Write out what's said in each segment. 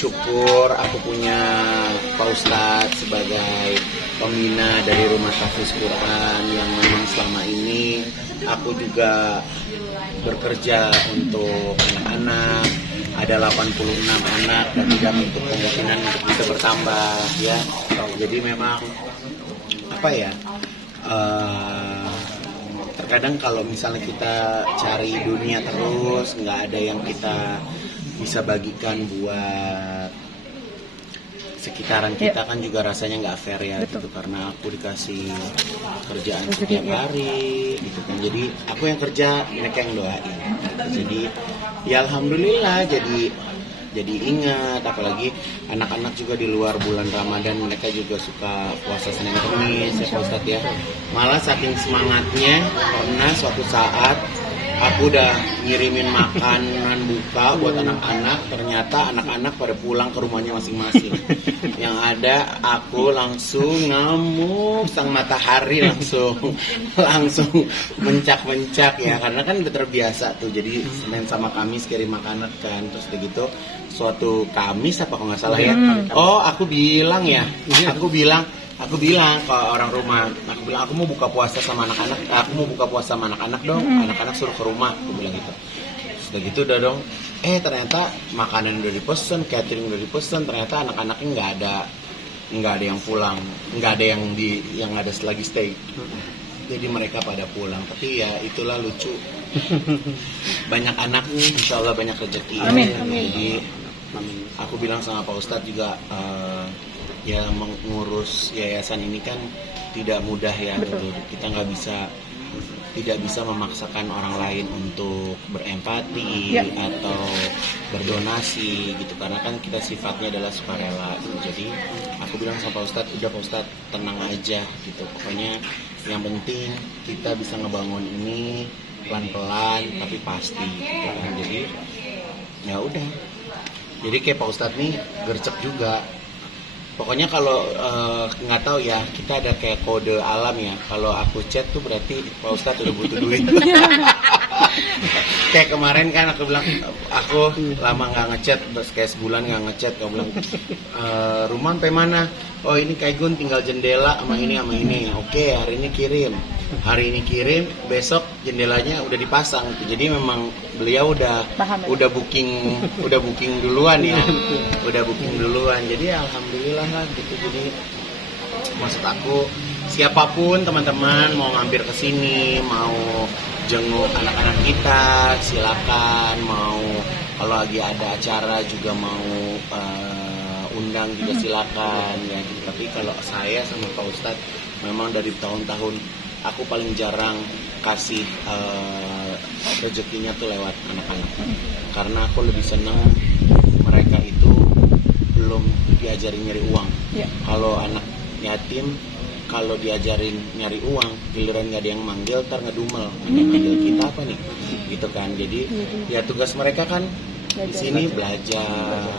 bersyukur aku punya Pak Ustadz sebagai pembina dari Rumah Tahfiz Quran yang memang selama ini aku juga bekerja untuk anak-anak. Ada 86 anak dan tidak untuk kemungkinan untuk bisa bertambah ya. Jadi memang apa ya? Terkadang kalau misalnya kita cari dunia terus nggak ada yang kita bisa bagikan buat sekitaran kita kan juga rasanya nggak fair ya. Betul. Gitu karena aku dikasih kerjaan setiap hari gitu kan, jadi aku yang kerja mereka yang doain gitu. Jadi ya alhamdulillah jadi ingat, apalagi anak-anak juga di luar bulan Ramadan mereka juga suka puasa Senin Kamis ya Pak Ustadz ya. Malah saking semangatnya pernah suatu saat aku udah ngirimin makanan buka buat anak-anak, ternyata anak-anak pada pulang ke rumahnya masing-masing. Yang ada aku langsung ngamuk sang matahari langsung mencak-mencak ya, karena kan udah terbiasa tuh. Jadi Senin sama Kamis kirim makanan kan, terus begitu suatu Kamis apa kalau nggak salah ya. Oh aku bilang ke orang rumah, aku bilang aku mau buka puasa sama anak-anak, dong, anak-anak suruh ke rumah, aku bilang gitu. Sudah gitu udah dong, ternyata makanan udah dipesan, catering udah dipesan, ternyata anak-anaknya nggak ada yang pulang, nggak ada yang ada lagi stay. Jadi mereka pada pulang, tapi ya itulah lucu. Banyak anaknya, insya Allah banyak rezeki. Amin. Jadi aku bilang sama Pak Ustadz juga, ya mengurus yayasan ini kan tidak mudah ya. Betul. Kita tidak bisa memaksakan orang lain untuk berempati atau berdonasi gitu, karena kan kita sifatnya adalah sukarela gitu. Jadi aku bilang sama Pak Ustadz, udah Pak Ustadz tenang aja gitu, pokoknya yang penting kita bisa ngebangun ini pelan-pelan tapi pasti gitu kan. Jadi ya udah, jadi kayak Pak Ustadz nih gercep juga. Pokoknya kalau nggak tahu ya, kita ada kayak kode alam ya. Kalau aku chat tuh berarti Pak Ustadz udah butuh duit. Kayak kemarin kan aku bilang, aku lama nggak ngechat, kayak sebulan nggak ngechat. Kau bilang, rumah sampai mana? Oh ini Kaigun tinggal jendela sama ini. Oke, hari ini kirim, besok jendelanya udah dipasang. Jadi memang beliau udah booking duluan ya. Udah booking duluan. Jadi alhamdulillah lah gitu. Jadi maksud aku, siapapun teman-teman mau ngampir ke sini, mau jenguk anak-anak kita, silakan. Mau kalau lagi ada acara juga mau undang juga silakan ya. Tapi kalau saya sama Pak Ustadz memang dari tahun-tahun aku paling jarang kasih rezekinya tuh lewat anak-anak, karena aku lebih senang mereka itu belum diajarin nyari uang. Kalau anak yatim, kalau diajarin nyari uang, giliran nggak ada yang manggil, ntar ngedumel, manggil kita apa nih, gitu kan. Jadi ya tugas mereka kan di sini belajar,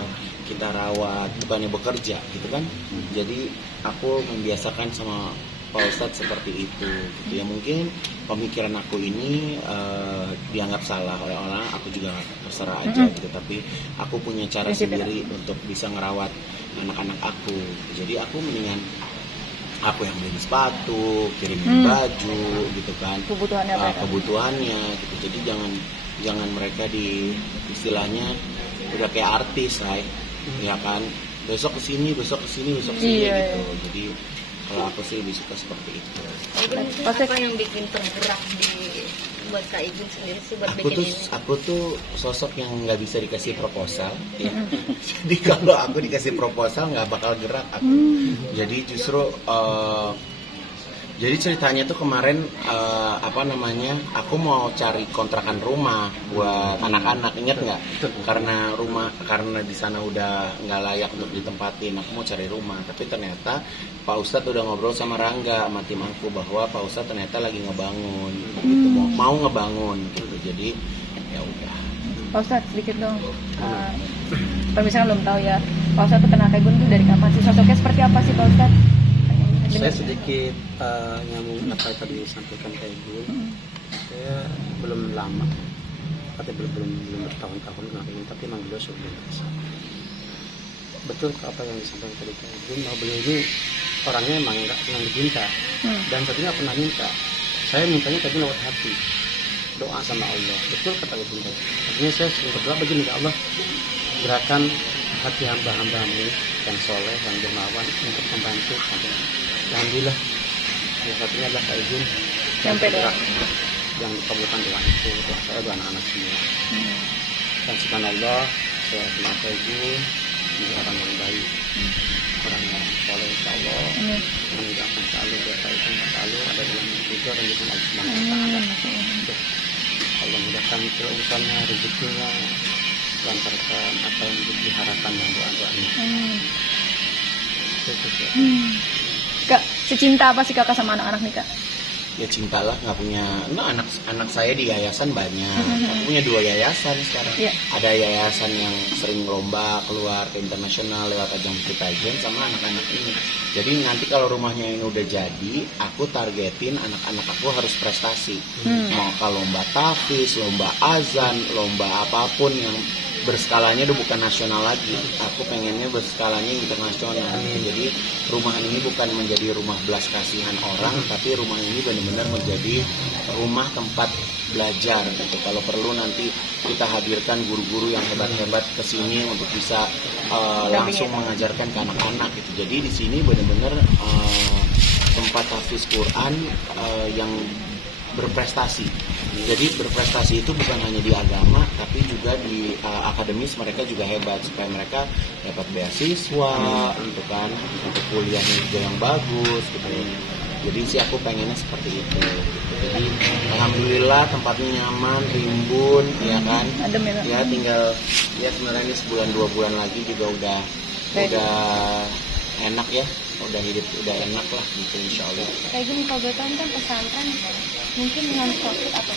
kita rawat, bukannya bekerja, gitu kan. Jadi aku membiasakan sama Pak Ustadz seperti itu gitu ya. Mungkin pemikiran aku ini dianggap salah oleh orang, aku juga terserah aja gitu. Tapi aku punya cara sendiri untuk bisa ngerawat anak-anak aku. Jadi aku mendingan aku yang beli sepatu, kirimin baju gitu kan, kebutuhannya gitu. Jadi jangan mereka di istilahnya udah kayak artis ya kan, besok kesini gitu. Jadi kalau aku sih lebih suka seperti itu. Apa yang bikin tergerak buat Kak Igun sendiri sih buat bikin ini? Aku tuh sosok yang nggak bisa dikasih proposal ya. Jadi kalau aku dikasih proposal nggak bakal gerak aku. Jadi justru jadi ceritanya tuh kemarin aku mau cari kontrakan rumah buat anak-anak, ingat nggak? Karena di sana udah nggak layak untuk ditempatin, aku mau cari rumah. Tapi ternyata Pak Ustadz udah ngobrol sama Rangga, sama tim aku, bahwa Pak Ustadz ternyata lagi ngebangun, gitu, mau ngebangun gitu. Jadi ya udah. Pak Ustadz sedikit dong. Pemirsa belum tahu ya, Pak Ustadz tuh kenal Kaigun tuh dari kapan sih? Sosoknya seperti apa sih Pak Ustadz? Saya sedikit nyambung apa yang tadi disampaikan Kaigun. Saya belum lama, belum bertahun-tahun kenal Kaigun, tapi memang beliau sudah biasa. betul apa yang disampaikan tadi Kak Igun, bahwa beliau ini orangnya emang nggak pernah diminta dan satunya nggak pernah minta. Saya mintanya tadi lewat hati, doa sama Allah. Betul kata Igun tadi. Artinya saya sering berdoa begini, ya Allah, gerakan hati hamba-hambamu yang soleh, yang dermawan untuk membantu sampai. Alhamdulillah, yang satunya adalah Kak Igun Sampai doa. yang dikabulkan doa itu, doa saya, doa anak-anak semua. Dan subhanallah, saya kenal Kak Igun, dia orang yang baik, orang yang soleh, insya Allah, yang tidak akan selalu berkaitan selalu ada dalam juga dan juga Allah Subhanahu wa Ta'ala. Allah mudahkan urusannya, rezekinya, lancarkan apa yang menjadi harapan dan doa-doanya. Kak, secinta apa sih kakak sama anak-anak nih Kak? Ya cintalah, nggak punya. Nah, anak saya di yayasan banyak. Aku punya 2 yayasan sekarang. Iya. Ada yayasan yang sering lomba keluar ke internasional lewat ajang pageant sama anak-anak ini. Jadi nanti kalau rumahnya ini udah jadi, aku targetin anak-anak aku harus prestasi. Mau kalau lomba tahfiz, lomba azan, lomba apapun yang berskalanya udah bukan nasional lagi. Aku pengennya berskalanya internasional. Jadi rumah ini bukan menjadi rumah belas kasihan orang, tapi rumah ini benar-benar menjadi rumah tempat belajar gitu. Kalau perlu nanti kita hadirkan guru-guru yang hebat-hebat ke sini untuk bisa langsung mengajarkan ke anak-anak gitu. Jadi di sini benar-benar tempat tahfiz Quran yang berprestasi. Jadi berprestasi itu bukan hanya di agama, tapi juga di akademis mereka juga hebat supaya mereka dapat beasiswa, gitu kan, untuk kuliahnya juga yang bagus, gitu. Jadi sih aku pengennya seperti itu. Jadi alhamdulillah tempatnya nyaman, rimbun, ya kan. Adem ya Kak? Ya tinggal ya sebenarnya ini sebulan 2 bulan lagi juga udah enak ya. Udah hidup udah enak lah gitu insyaallah. Kayak gini kalau gue kan pesantren mungkin non profit atau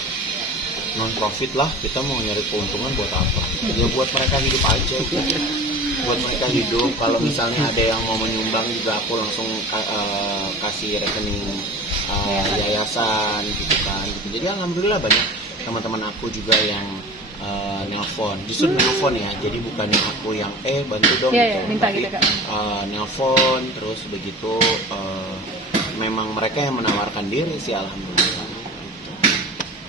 Non profit lah, kita mau nyari keuntungan buat apa? Ya buat mereka hidup aja gitu. Buat mereka hidup. Kalau misalnya ada yang mau menyumbang juga aku langsung kasih rekening yayasan gitu kan. Jadi alhamdulillah banyak teman-teman aku juga yang nelpon, justru nelpon ya, jadi bukan aku yang bantu dong gitu, minta tapi gitu Kak. nelpon terus begitu memang mereka yang menawarkan diri sih alhamdulillah.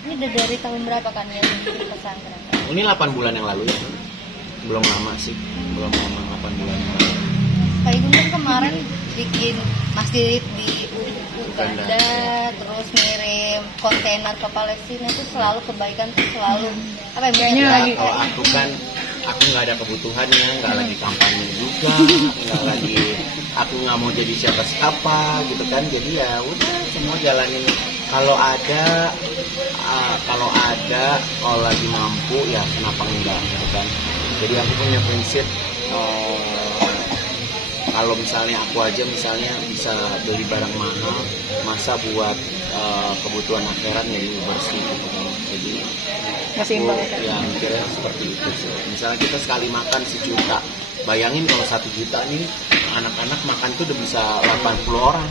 ini udah dari tahun berapa kan ya di pesantren? Ini 8 bulan yang lalu ya, belum lama sih, belum lama 8 bulan yang lalu. Kak Igun kan kemarin bikin masjid di Uganda, terus ngirim kontainer ke Palestina, itu selalu kebaikan tuh selalu apa yang Ya, kalau aku kan aku nggak ada kebutuhannya, nggak lagi kampanye juga, nggak lagi aku nggak mau jadi siapa gitu kan. Jadi ya udah semua jalanin. Kalau ada kalau lagi mampu ya kenapa enggak gitu kan. Jadi aku punya prinsip kalau misalnya aku aja misalnya bisa beli barang mahal, masa buat kebutuhan akhirat jadi bersih gitu kan. Jadi Masih imbang ya. ya mikirnya seperti itu sih. Misalnya kita sekali makan 1 juta, bayangin kalau 1 juta nih anak-anak makan tuh udah bisa 80 orang.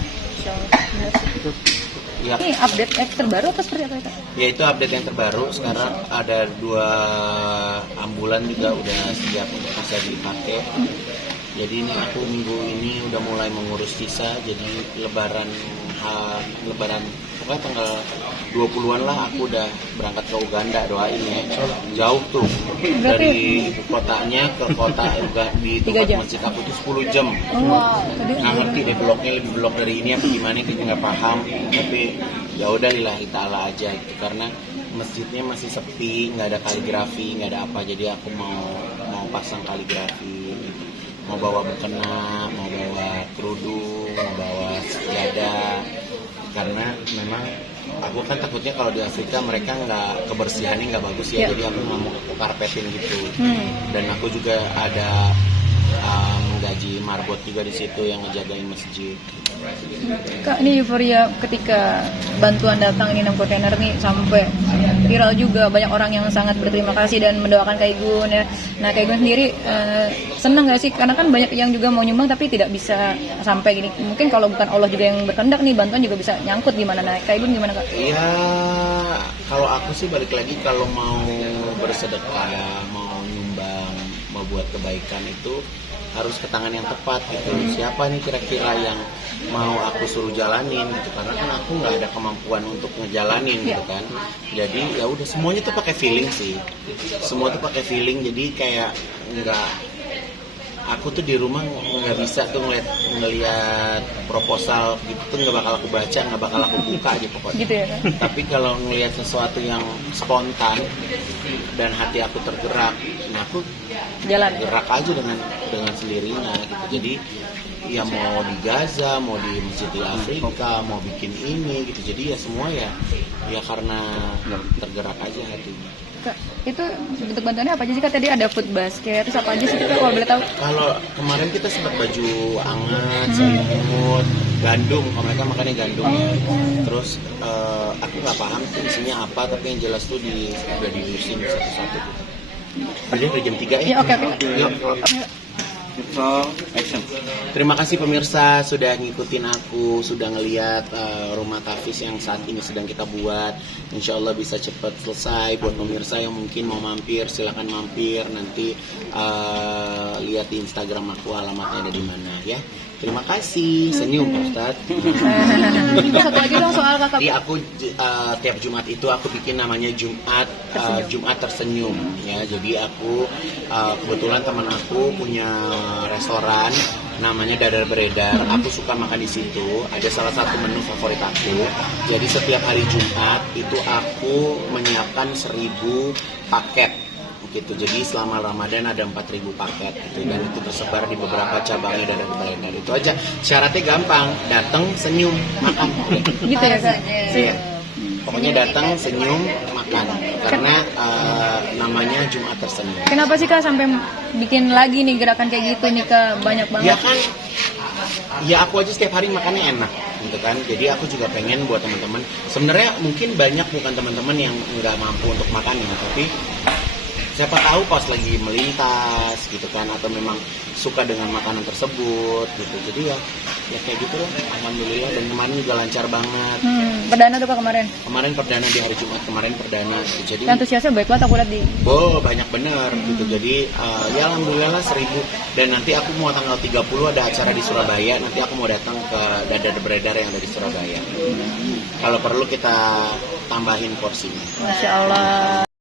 Ya. Ini update terbaru atau seperti apa Kak? Ya itu update yang terbaru. Sekarang ada 2 ambulan juga udah siap untuk bisa dipakai. Jadi ini aku minggu ini udah mulai mengurus visa. Jadi lebaran pokoknya tanggal 20-an lah aku udah berangkat ke Uganda, doain ya. Jauh tuh. Dari ibu kotanya ke kota di tempat masjid aku tuh 10 jam. Wow, Nggak ngerti deh bloknya lebih blok dari ini apa gimana, kita nggak paham. Tapi ya udah lillahi ta'ala aja gitu, karena masjidnya masih sepi, nggak ada kaligrafi, nggak ada apa. Jadi aku mau pasang kaligrafi, mau bawa mukena, mau bawa kerudung, mau bawa sejadah. Karena memang aku kan takutnya kalau di Afrika mereka nggak kebersihannya nggak bagus ya, jadi aku nggak mau aku karpetin gitu. Dan aku juga ada menggaji marbot juga di situ yang ngejagain masjid. Kak, ini euforia ketika bantuan datang ini 6 kontainer nih sampai viral juga, banyak orang yang sangat berterima kasih dan mendoakan Kak Igun ya. Nah, Kak Igun sendiri senang nggak sih? Karena kan banyak yang juga mau nyumbang tapi tidak bisa sampai gini. Mungkin kalau bukan Allah juga yang berkehendak nih, bantuan juga bisa nyangkut gimana? Nah, Kak Igun gimana Kak? Iya, kalau aku sih balik lagi kalau mau bersedekah, mau nyumbang, mau buat kebaikan itu harus ke tangan yang tepat gitu. Siapa nih kira-kira yang mau aku suruh jalanin gitu, karena kan aku nggak ada kemampuan untuk ngejalanin gitu kan. Jadi ya udah semuanya tuh pakai feeling sih, semua tuh pakai feeling. Jadi kayak nggak, aku tuh di rumah nggak bisa tuh ngeliat proposal gitu tuh, nggak bakal aku baca, nggak bakal aku buka aja pokoknya. Gitu ya, Kak? Tapi kalau ngelihat sesuatu yang spontan dan hati aku tergerak, nah aku Jalan. gerak aja dengan sendirinya gitu. Jadi ya mau di Gaza, mau di Masjid di Afrika, mau bikin ini gitu. Jadi ya semua ya karena tergerak aja hatinya. Kak, itu bentuk bantuannya apa aja sih, Kak? Tadi ada food basket, terus apa aja sih, Kak, kalau boleh tahu? Kalau kemarin kita sempat baju hangat, selimut, gandum, kalau mereka makannya gandum. Terus aku nggak paham tuh isinya apa, tapi yang jelas tuh udah diurusin satu-satu. Berarti udah jam 3 ya? Ya, oke. Yuk. Terima kasih pemirsa sudah ngikutin aku, sudah ngeliat rumah tafis yang saat ini sedang kita buat. Insya Allah bisa cepat selesai. Buat pemirsa yang mungkin mau mampir, silakan mampir. Nanti lihat di Instagram aku alamatnya ada di mana ya. Terima kasih. Senyum Pak Ustadz. Satu lagi dong soal Kakak. Jadi aku tiap Jumat itu aku bikin namanya Jumat tersenyum ya. Jadi aku kebetulan teman aku punya restoran namanya Dadar Beredar. Aku suka makan di situ. Ada salah satu menu favorit aku. Jadi setiap hari Jumat itu aku menyiapkan 1000 paket gitu. Jadi selama Ramadan ada 4000 paket gitu, dan itu tersebar di beberapa cabangnya Dadar Beredar. Itu aja. Syaratnya gampang, datang, senyum, makan. Gitu ya, Kak? Iya. Pokoknya datang, senyum, makan. Karena namanya Jumat tersenyum. Kenapa sih, Kak, sampai bikin lagi nih gerakan kayak gitu nih, Kak? Banyak banget. Ya kan, ya aku aja setiap hari makannya enak gitu kan. Jadi aku juga pengen buat teman-teman. Sebenarnya mungkin banyak bukan teman-teman yang nggak mampu untuk makannya, tapi siapa tahu pas lagi melintas gitu kan, atau memang suka dengan makanan tersebut gitu. Jadi ya kayak gitu loh. Alhamdulillah, dan kemarin juga lancar banget. Perdana tuh, Kak, kemarin. Kemarin perdana di hari Jumat kemarin perdana gitu. Jadi Antusiasnya baik banget aku lihat di. banyak bener gitu. Jadi ya alhamdulillah 1000. Dan nanti aku mau tanggal 30 ada acara di Surabaya. Nanti aku mau datang ke Dadar Beredar yang ada di Surabaya. Kalau perlu kita tambahin porsinya. Masya Allah.